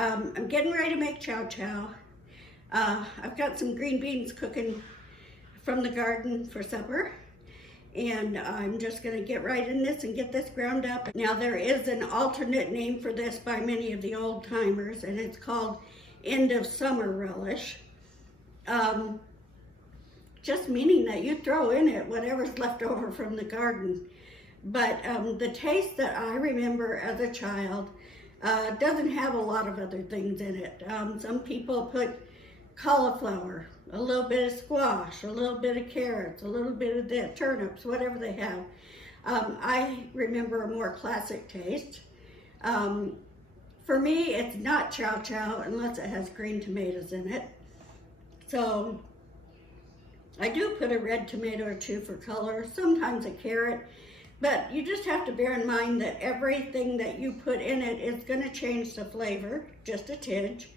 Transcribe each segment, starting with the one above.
I'm getting ready to make chow chow. I've got some green beans cooking from the garden for supper. And I'm just going to get right in this and get this ground up. Now there is an alternate name for this by many of the old timers, and it's called end of summer relish. Just meaning that you throw in it whatever's left over from the garden. But the taste that I remember as a child doesn't have a lot of other things in it. Some people put cauliflower, a little bit of squash, a little bit of carrots, a little bit of the turnips, whatever they have. I remember a more classic taste. For me, it's not chow chow unless it has green tomatoes in it. So I do put a red tomato or two for color, sometimes a carrot, but you just have to bear in mind that everything that you put in it is going to change the flavor, just a tinge.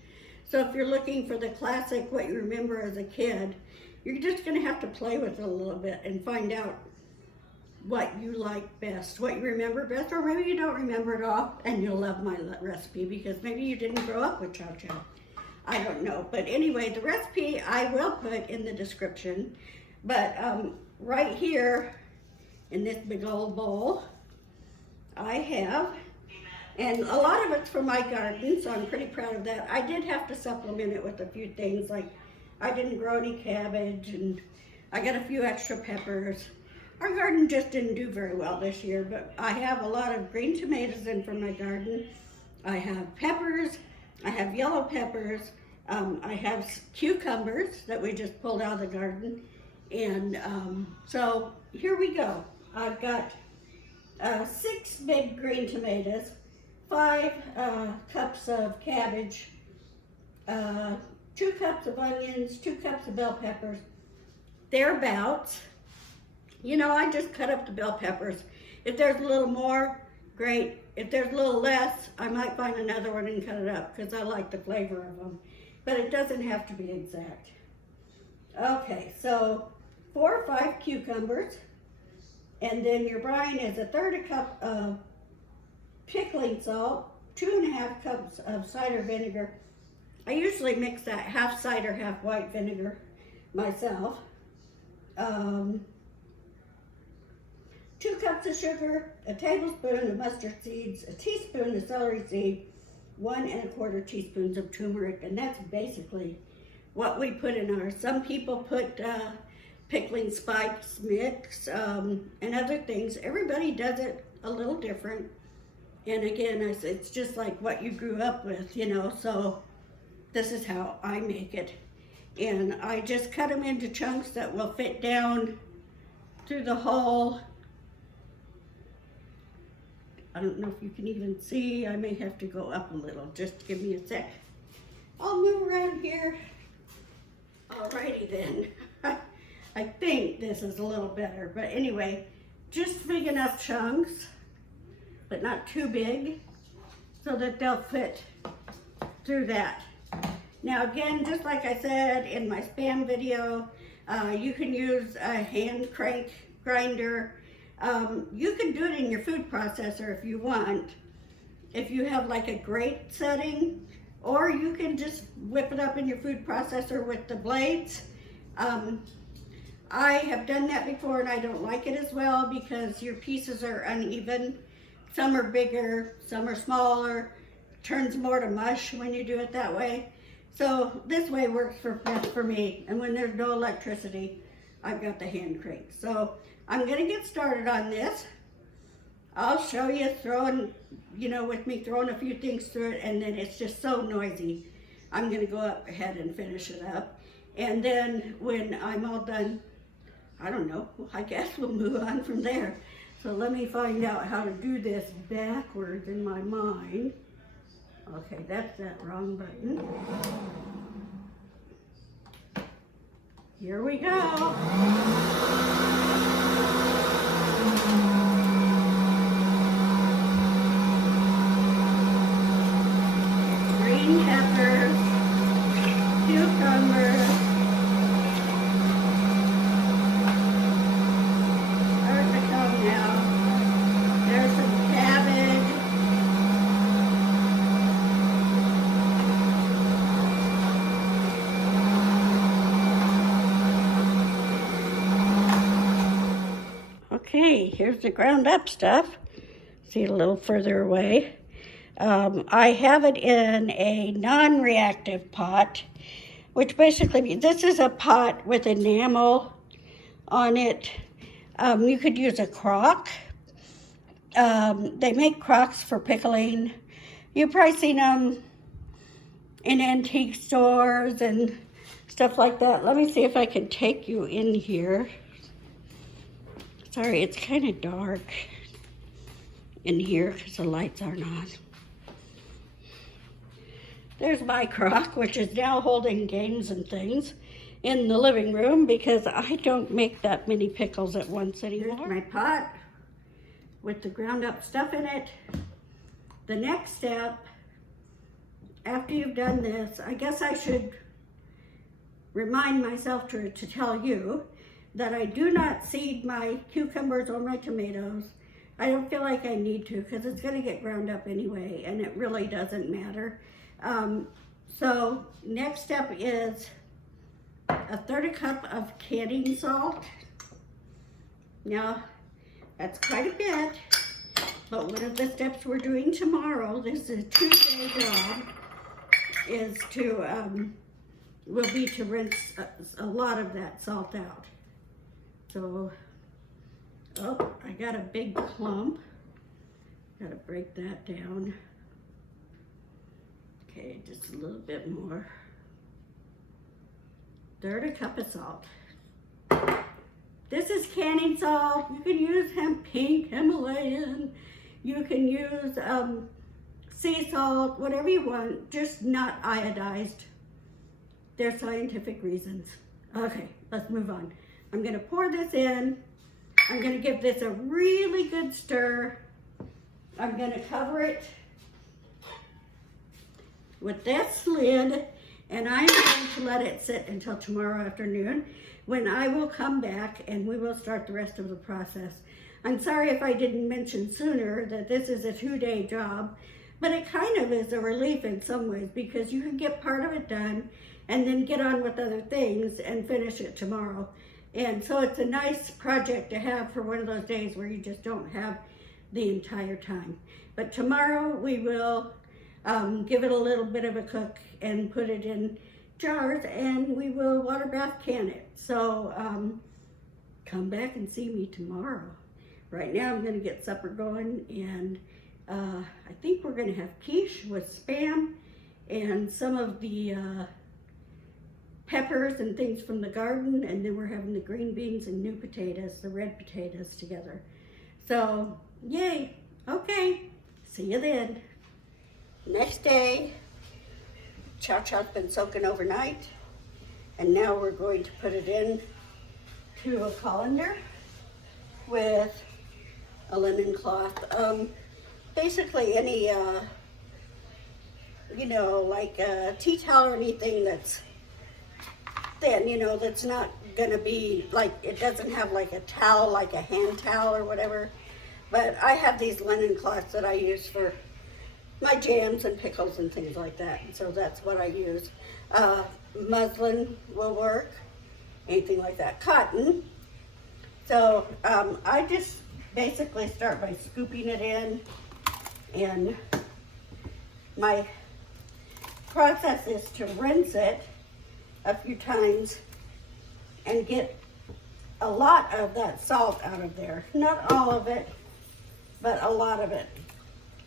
So if you're looking for the classic, what you remember as a kid, you're just going to have to play with it a little bit and find out what you like best, what you remember best, or maybe you don't remember it all and you'll love my recipe because maybe you didn't grow up with chow chow. I don't know. But anyway, the recipe I will put in the description. But right here in this big old bowl, I have, and a lot of it's from my garden, so I'm pretty proud of that. I did have to supplement it with a few things, like I didn't grow any cabbage, and I got a few extra peppers. Our garden just didn't do very well this year, but I have a lot of green tomatoes in from my garden. I have peppers, I have yellow peppers, I have cucumbers that we just pulled out of the garden, and so here we go. I've got 6 big green tomatoes, 5 cups of cabbage, 2 cups of onions, 2 cups of bell peppers, thereabouts. You know, I just cut up the bell peppers. If there's a little more, great. If there's a little less, I might find another one and cut it up because I like the flavor of them. But it doesn't have to be exact. Okay, so 4 or 5 cucumbers. And then your brine is 1/3 cup of pickling salt, 2.5 cups of cider vinegar. I usually mix that half cider, half white vinegar myself. 2 cups of sugar, a tablespoon of mustard seeds, a teaspoon of celery seed, 1 1/4 teaspoons of turmeric, and that's basically what we put in ours. Some people put pickling spice mix and other things. Everybody does it a little different. And again, it's just like what you grew up with, you know, so this is how I make it. And I just cut them into chunks that will fit down through the hole. I don't know if you can even see. I may have to go up a little. Just give me a sec. I'll move around here. Alrighty then. I think this is a little better. But anyway, just big enough chunks, but not too big, so that they'll fit through that. Now again, just like I said in my Spam video, you can use a hand crank grinder. You can do it in your food processor if you want, if you have like a grate setting, or you can just whip it up in your food processor with the blades. I have done that before and I don't like it as well because your pieces are uneven. Some are bigger, some are smaller, turns more to mush when you do it that way. So this way works best for me. And when there's no electricity, I've got the hand crank. So I'm gonna get started on this. I'll show you throwing, you know, with me throwing a few things through it, and then it's just so noisy. I'm gonna go up ahead and finish it up. And then when I'm all done, I don't know, I guess we'll move on from there. So let me find out how to do this backwards in my mind. Okay, that's that wrong button. Here we go. Green peppers, cucumbers, Okay, here's the ground up stuff. See it a little further away. I have it in a non-reactive pot, which basically means this is a pot with enamel on it. You could use a crock. They make crocks for pickling. You've probably seen them in antique stores and stuff like that. Let me see if I can take you in here. Sorry, it's kind of dark in here because the lights aren't on. There's my crock, which is now holding games and things in the living room because I don't make that many pickles at once anymore. Here's my pot with the ground up stuff in it. The next step, after you've done this, I guess I should remind myself to tell you that I do not seed my cucumbers or my tomatoes. I don't feel like I need to because it's going to get ground up anyway, and it really doesn't matter. So next step is a 1/3 cup of canning salt. Now, that's quite a bit, but one of the steps we're doing tomorrow, this is a 2-day job, is to, will be to rinse a lot of that salt out. So, oh, I got a big clump. Gotta break that down. Okay, just a little bit more. 1/3 cup of salt. This is canning salt. You can use pink Himalayan. You can use sea salt, whatever you want, just not iodized. There's scientific reasons. Okay, let's move on. I'm gonna pour this in. I'm gonna give this a really good stir. I'm gonna cover it with this lid, and I'm going to let it sit until tomorrow afternoon when I will come back and we will start the rest of the process. I'm sorry if I didn't mention sooner that this is a 2-day job, but it kind of is a relief in some ways because you can get part of it done and then get on with other things and finish it tomorrow. And so it's a nice project to have for one of those days where you just don't have the entire time. But tomorrow we will give it a little bit of a cook and put it in jars, and we will water bath can it. So come back and see me tomorrow. Right now I'm gonna get supper going, and I think we're gonna have quiche with Spam and some of the peppers and things from the garden, and then we're having the green beans and new potatoes, the red potatoes together. So, yay. Okay, see you then. Next day, Chow Chow's been soaking overnight, and now we're going to put it in to a colander with a linen cloth. Basically any, you know, like a tea towel or anything that's thin, you know, that's not gonna be like, it doesn't have like a towel, like a hand towel or whatever. But I have these linen cloths that I use for my jams and pickles and things like that. And so that's what I use. Muslin will work, anything like that. Cotton. So I just basically start by scooping it in, and my process is to rinse it a few times and get a lot of that salt out of there. Not all of it, but a lot of it.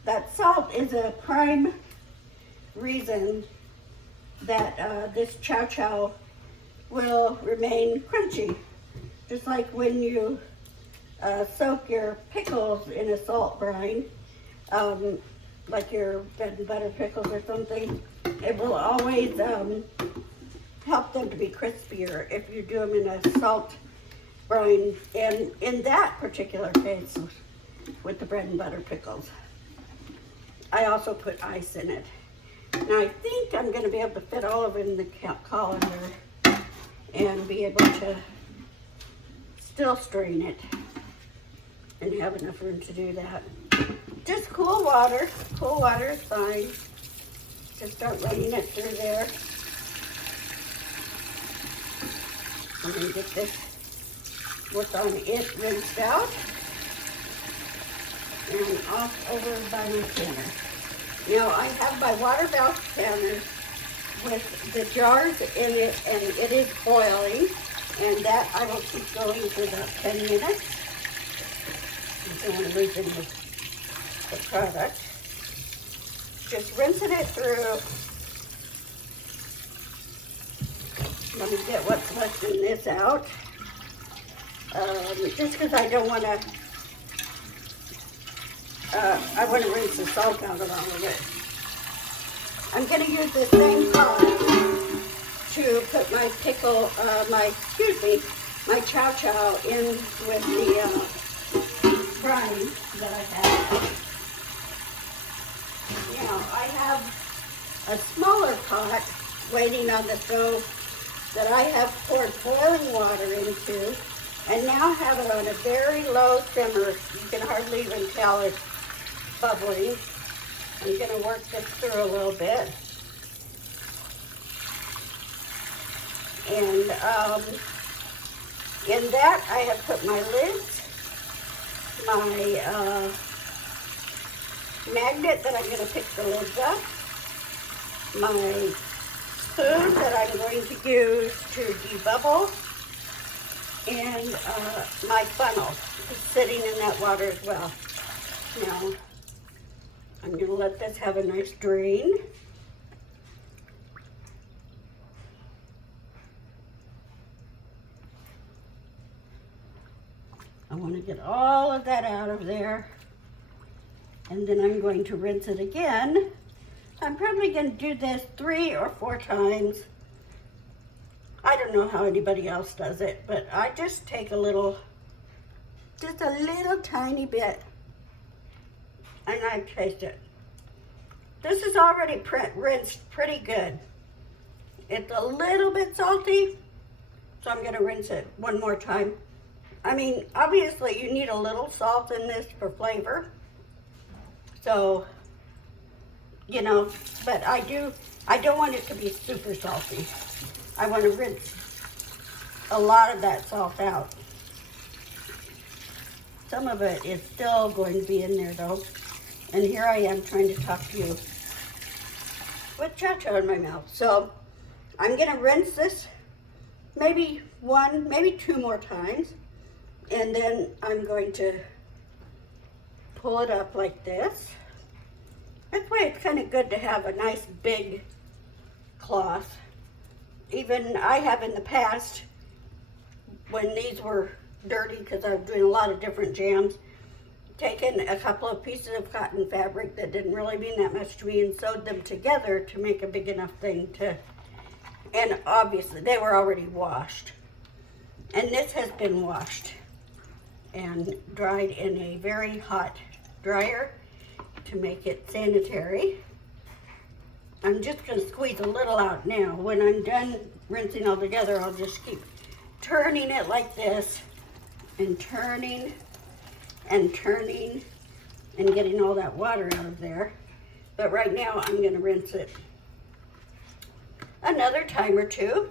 That salt is a prime reason that this Chow Chow will remain crunchy. Just like when you soak your pickles in a salt brine, like your bread and butter pickles or something, it will always help them to be crispier if you do them in a salt brine. And in that particular case, with the bread and butter pickles, I also put ice in it. Now I think I'm going to be able to fit all of it in the colander and be able to still strain it and have enough room to do that. Just cool water. Cool water is fine. Just start running it through there. I'm going to get this work on it rinsed out and off over by my counter. Now I have my water valve counter with the jars in it, and it is boiling, and that I will keep going for about 10 minutes. I don't want to lose any of the product. Just rinsing it through. Let me get what's left in this out. Just because I don't want to, I want to rinse the salt out of all of it. I'm going to use the same pot to put my pickle, my Chow Chow in with the brine that I have. Now, I have a smaller pot waiting on the stove that I have poured boiling water into, and now have it on a very low simmer. You can hardly even tell it's bubbling. I'm going to work this through a little bit. And in that I have put my lids, my magnet that I'm going to pick the lids up, my spoon that I'm going to use to debubble, and my funnel is sitting in that water as well. Now, I'm going to let this have a nice drain. I want to get all of that out of there, and then I'm going to rinse it again. I'm probably going to do this 3 or 4 times. I don't know how anybody else does it, but I just take a little, just a little tiny bit, and I taste it. This is already rinsed pretty good. It's a little bit salty, so I'm going to rinse it one more time. I mean, obviously you need a little salt in this for flavor. So, you know, but I don't want it to be super salty. I want to rinse a lot of that salt out. Some of it is still going to be in there though. And here I am trying to talk to you with Chow Chow in my mouth. So I'm going to rinse this maybe 1, maybe 2 more times. And then I'm going to pull it up like this. That's why it's kind of good to have a nice big cloth. Even I have in the past, when these were dirty, because I was doing a lot of different jams, taken a couple of pieces of cotton fabric that didn't really mean that much to me and sewed them together to make a big enough thing to, and obviously they were already washed. And this has been washed and dried in a very hot dryer to make it sanitary. I'm just going to squeeze a little out now. When I'm done rinsing all together, I'll just keep turning it like this and turning and turning and getting all that water out of there. But right now I'm going to rinse it another time or 2,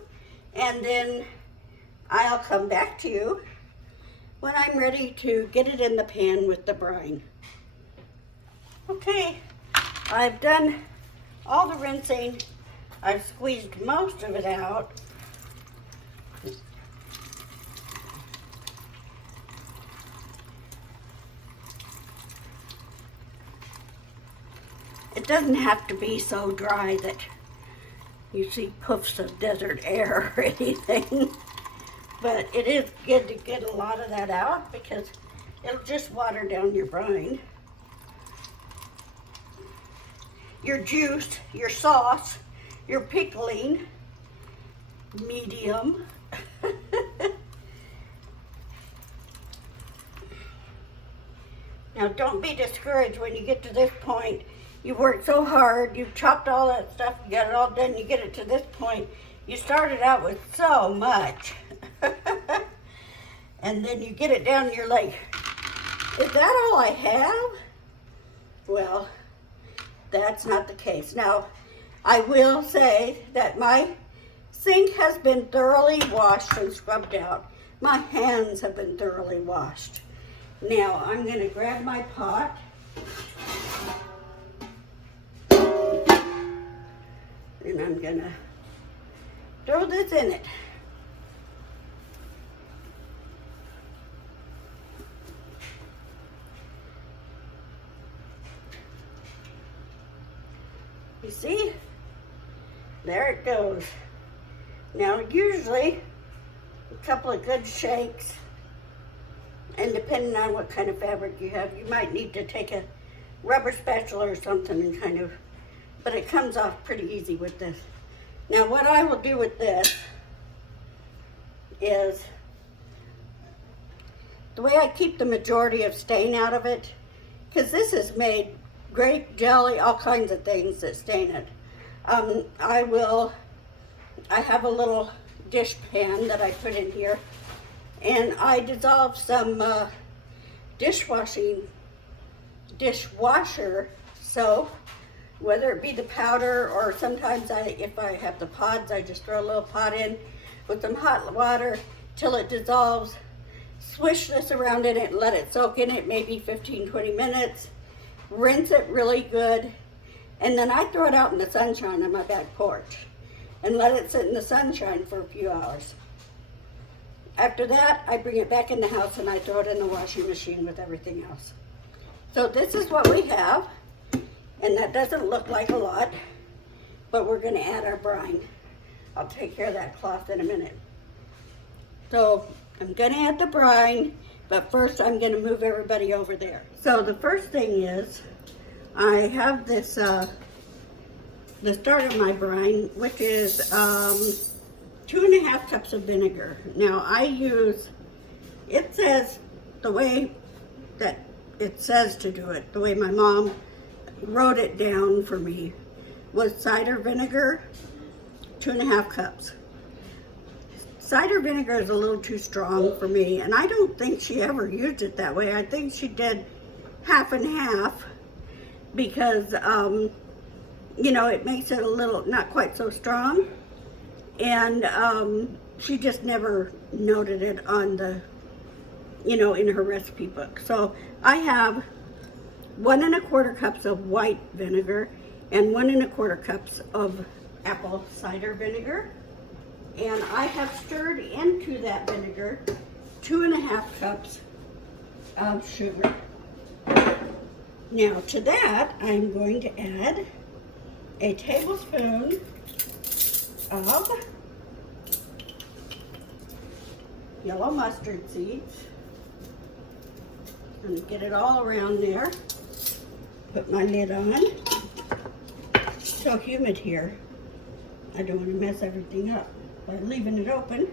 and then I'll come back to you when I'm ready to get it in the pan with the brine. Okay, I've done all the rinsing. I've squeezed most of it out. It doesn't have to be so dry that you see puffs of desert air or anything. But it is good to get a lot of that out because it'll just water down your brine. Your juice, your sauce, your pickling, medium. Now don't be discouraged when you get to this point. You worked so hard, you've chopped all that stuff, you got it all done, you get it to this point. You started out with so much. And then you get it down and you're like, is that all I have? Well, that's not the case. Now, I will say that my sink has been thoroughly washed and scrubbed out. My hands have been thoroughly washed. Now I'm going to grab my pot. And I'm going to throw this in it. You see? There it goes. Now usually a couple of good shakes, and depending on what kind of fabric you have, you might need to take a rubber spatula or something and kind of, but it comes off pretty easy with this. Now what I will do with this is, the way I keep the majority of stain out of it, because this is made grape jelly, all kinds of things that stain it. I have a little dish pan that I put in here, and I dissolve some dishwasher soap, whether it be the powder, or sometimes if I have the pods, I just throw a little pot in with some hot water till it dissolves. Swish this around in it and let it soak in it maybe 15-20 minutes. Rinse it really good, and then I throw it out in the sunshine on my back porch and let it sit in the sunshine for a few hours. After that, I bring it back in the house and I throw it in the washing machine with everything else. So this is what we have, and that doesn't look like a lot, but we're going to add our brine. I'll take care of that cloth in a minute. So I'm going to add the brine, but first I'm going to move everybody over there. So the first thing is, I have this, the start of my brine, which is 2.5 cups of vinegar. Now I use, it says the way that it says to do it, the way my mom wrote it down for me, was cider vinegar, 2.5 cups. Cider vinegar is a little too strong for me, and I don't think she ever used it that way. I think she did half and half because, you know, it makes it a little, not quite so strong. And she just never noted it on the, you know, in her recipe book. So I have 1.25 cups of white vinegar and 1.25 cups of apple cider vinegar. And I have stirred into that vinegar 2.5 cups of sugar. Now to that, I'm going to add a tablespoon of yellow mustard seeds. I'm going to get it all around there. Put my lid on. It's so humid here. I don't want to mess everything up by leaving it open.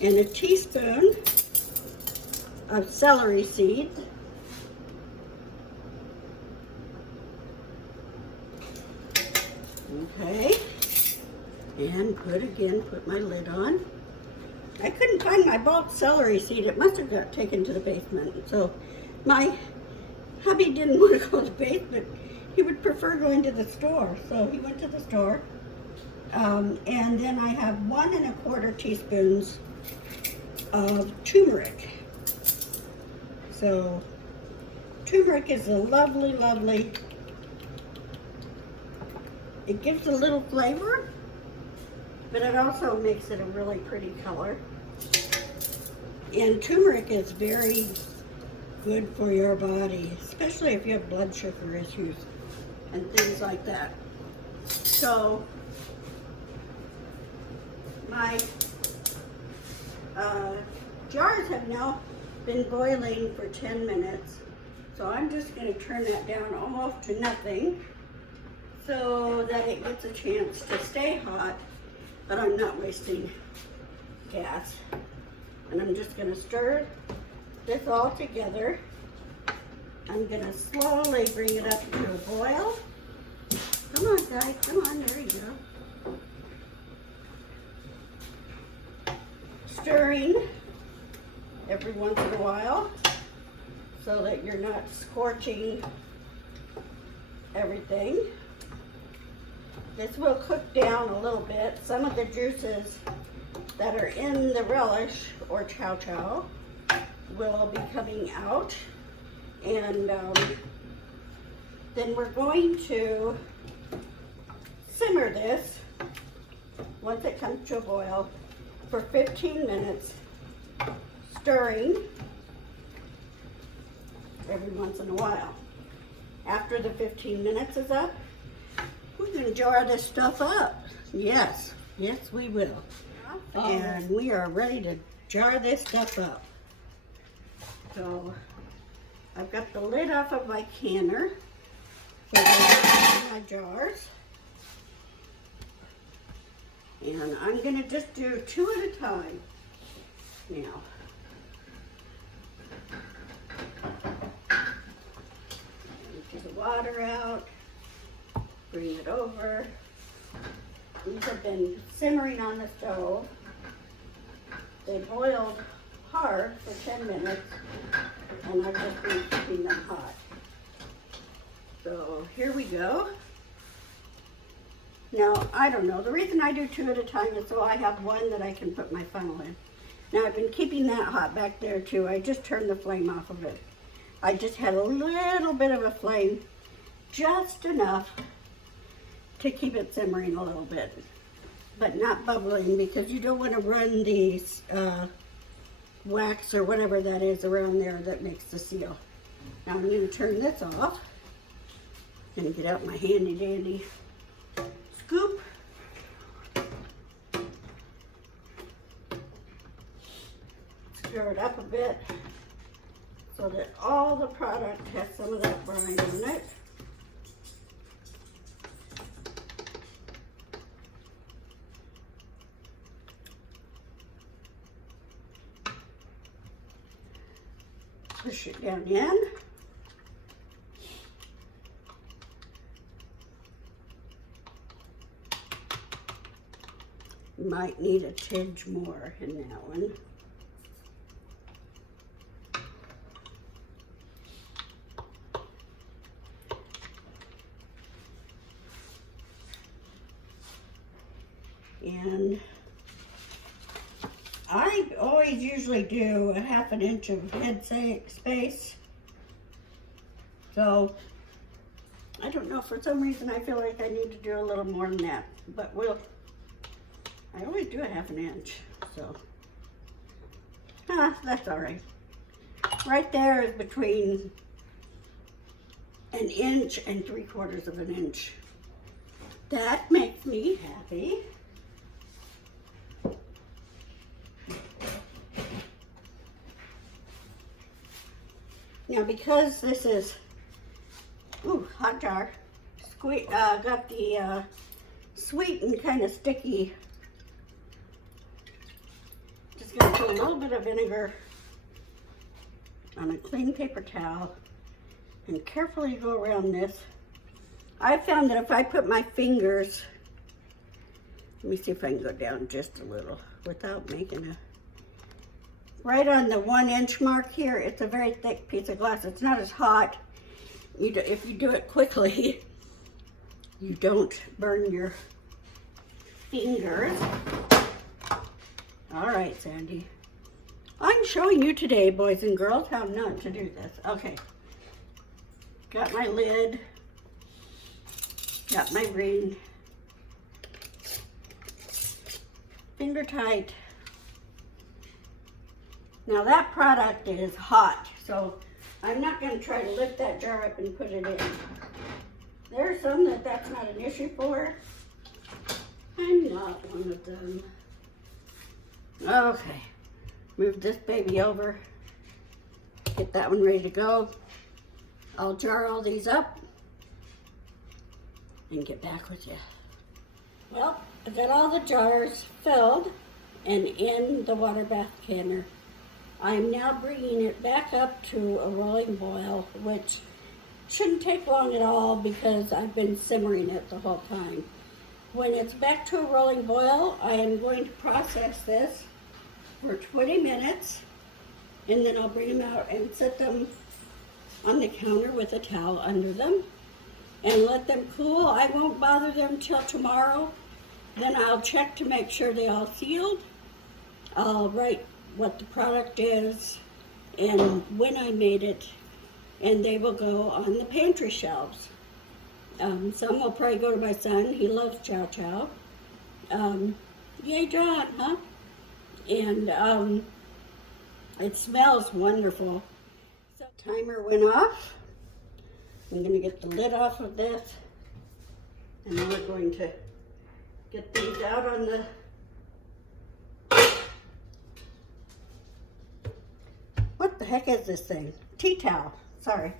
And a teaspoon of celery seeds. Okay. And put my lid on. I couldn't find my bulk celery seed. It must have got taken to the basement. So my hubby didn't want to go to the basement. He would prefer going to the store. So he went to the store. And then I have 1.25 teaspoons of turmeric. So turmeric is a lovely, lovely, it gives a little flavor, but it also makes it a really pretty color. And turmeric is very good for your body, especially if you have blood sugar issues and things like that. So my jars have now been boiling for 10 minutes. So I'm just going to turn that down almost to nothing so that it gets a chance to stay hot, but I'm not wasting gas. And I'm just going to stir this all together. I'm going to slowly bring it up to a boil. Come on, guys. Come on. There you go. Stirring every once in a while so that you're not scorching everything. This will cook down a little bit. Some of the juices that are in the relish or chow chow will be coming out, and then we're going to simmer this once it comes to a boil for 15 minutes, stirring every once in a while. After the 15 minutes is up, we're going to jar this stuff up. Yes, we will. And we are ready to jar this stuff up. So I've got the lid off of my canner for my jars. And I'm going to just do 2 at a time now. Empty the water out, bring it over. These have been simmering on the stove. They boiled hard for 10 minutes, and I've just been keeping them hot. So here we go. Now, I don't know, the reason I do 2 at a time is so I have one that I can put my funnel in. Now, I've been keeping that hot back there too. I just turned the flame off of it. I just had a little bit of a flame, just enough to keep it simmering a little bit, but not bubbling, because you don't want to run these wax or whatever that is around there that makes the seal. Now I'm going to turn this off and get out my handy dandy scoop. Stir it up a bit so that all the product has some of that brine in it. Push it down in. You might need a tinge more in that one. And I always usually do a 1/2 inch of headspace. So I don't know, for some reason I feel like I need to do a little more than that, but I always do a 1/2 inch, so that's all right. Right there is between 1 inch and 3/4 of an inch. That makes me happy. Now, because this is, hot jar, got the sweet and kind of sticky, just going to put a little bit of vinegar on a clean paper towel and carefully go around this. I found that if I put my fingers, let me see if I can go down just a little without making a, right on the 1 inch mark here. It's a very thick piece of glass. It's not as hot. If you do it quickly, you don't burn your fingers. All right, Sandy. I'm showing you today, boys and girls, how not to do this. Okay. Got my lid. Got my ring. Finger tight. Now that product is hot, so I'm not going to try to lift that jar up and put it in. There are some that's not an issue for. I'm not one of them. Okay, move this baby over. Get that one ready to go. I'll jar all these up and get back with you. Well, I've got all the jars filled and in the water bath canner. I'm now bringing it back up to a rolling boil, which shouldn't take long at all because I've been simmering it the whole time. When it's back to a rolling boil, I am going to process this for 20 minutes, and then I'll bring them out and set them on the counter with a towel under them and let them cool. I won't bother them till tomorrow. Then I'll check to make sure they all sealed, I'll write what the product is and when I made it, and they will go on the pantry shelves. Some will probably go to my son. He loves Chow Chow. Yay, John, huh? And it smells wonderful. So timer went off. I'm going to get the lid off of this, and then we're going to get these out on the what the heck is this thing? Tea towel, sorry,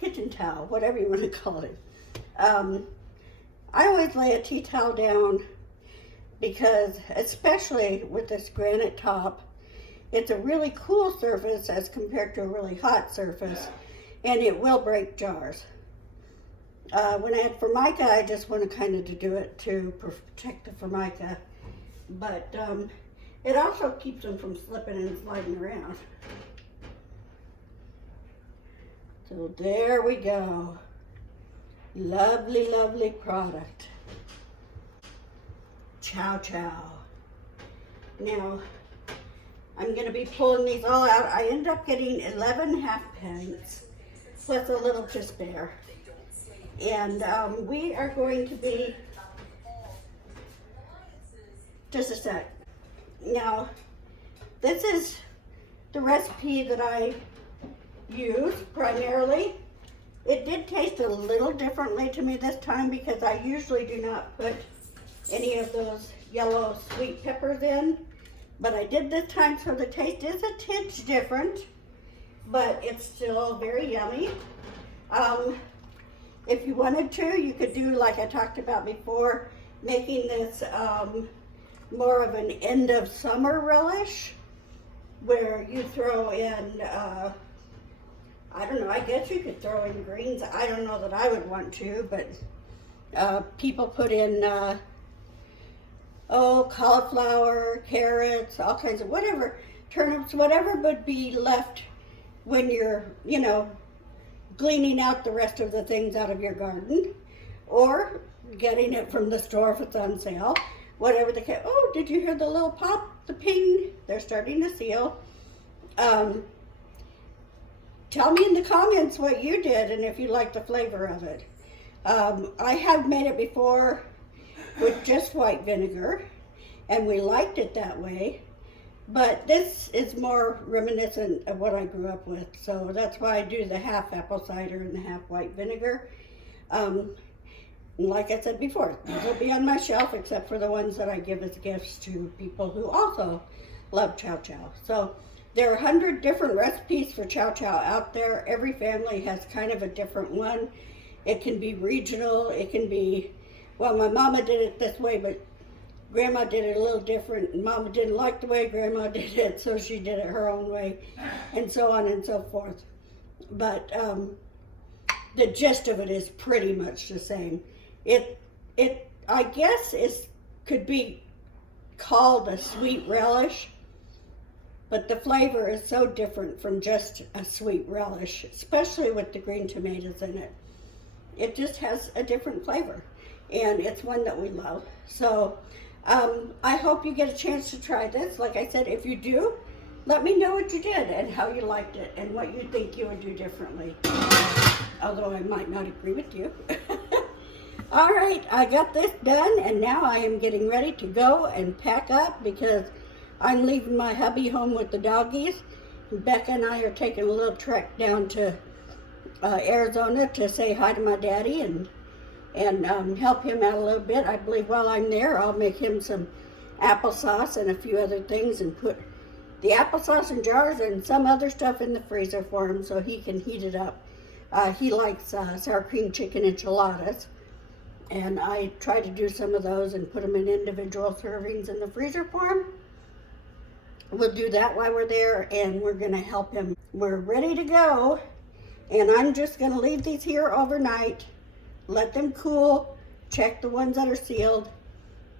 kitchen towel, whatever you want to call it. I always lay a tea towel down because, especially with this granite top, it's a really cool surface as compared to a really hot surface, and it will break jars. When I had Formica, I just wanted kind of to do it to protect the Formica, but it also keeps them from slipping and sliding around. So there we go. Lovely, lovely product. Chow Chow. Now, I'm going to be pulling these all out. I end up getting 11 half pints plus a little to spare. And we are going to be, just a sec. Now, this is the recipe that I use primarily. It did taste a little differently to me this time because I usually do not put any of those yellow sweet peppers in, but I did this time, so the taste is a tinge different, but it's still very yummy. If you wanted to, you could do, like I talked about before, making this more of an end of summer relish, where you throw in I don't know, I guess you could throw in greens. I don't know that I would want to, but people put in, cauliflower, carrots, all kinds of whatever, turnips, whatever would be left when you're, gleaning out the rest of the things out of your garden, or getting it from the store if it's on sale, whatever the case. Oh, did you hear the little pop, the ping? They're starting to seal. Tell me in the comments what you did and if you like the flavor of it. I have made it before with just white vinegar, and we liked it that way, but this is more reminiscent of what I grew up with, so that's why I do the half apple cider and the half white vinegar. Like I said before, these will be on my shelf except for the ones that I give as gifts to people who also love Chow Chow. So there are 100 different recipes for Chow Chow out there. Every family has kind of a different one. It can be regional, it can be, well, my mama did it this way, but Grandma did it a little different, and Mama didn't like the way Grandma did it, so she did it her own way, and so on and so forth. But the gist of it is pretty much the same. It I guess could be called a sweet relish, but the flavor is so different from just a sweet relish, especially with the green tomatoes in it. It just has a different flavor, and it's one that we love. So I hope you get a chance to try this. Like I said, if you do, let me know what you did and how you liked it and what you think you would do differently, although I might not agree with you. All right, I got this done, and now I am getting ready to go and pack up because I'm leaving my hubby home with the doggies. Becca and I are taking a little trek down to Arizona to say hi to my daddy and help him out a little bit. I believe while I'm there, I'll make him some applesauce and a few other things and put the applesauce in jars and some other stuff in the freezer for him so he can heat it up. He likes sour cream chicken enchiladas, and I try to do some of those and put them in individual servings in the freezer for him. We'll do that while we're there, and we're going to help him. We're ready to go, and I'm just going to leave these here overnight, let them cool, check the ones that are sealed,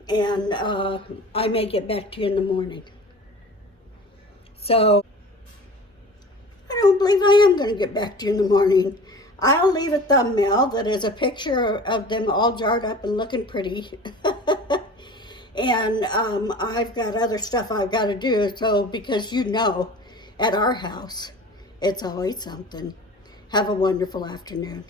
and I may get back to you in the morning. So, I don't believe I am going to get back to you in the morning. I'll leave a thumbnail that is a picture of them all jarred up and looking pretty. And I've got other stuff I've got to do. So, because at our house, it's always something. Have a wonderful afternoon.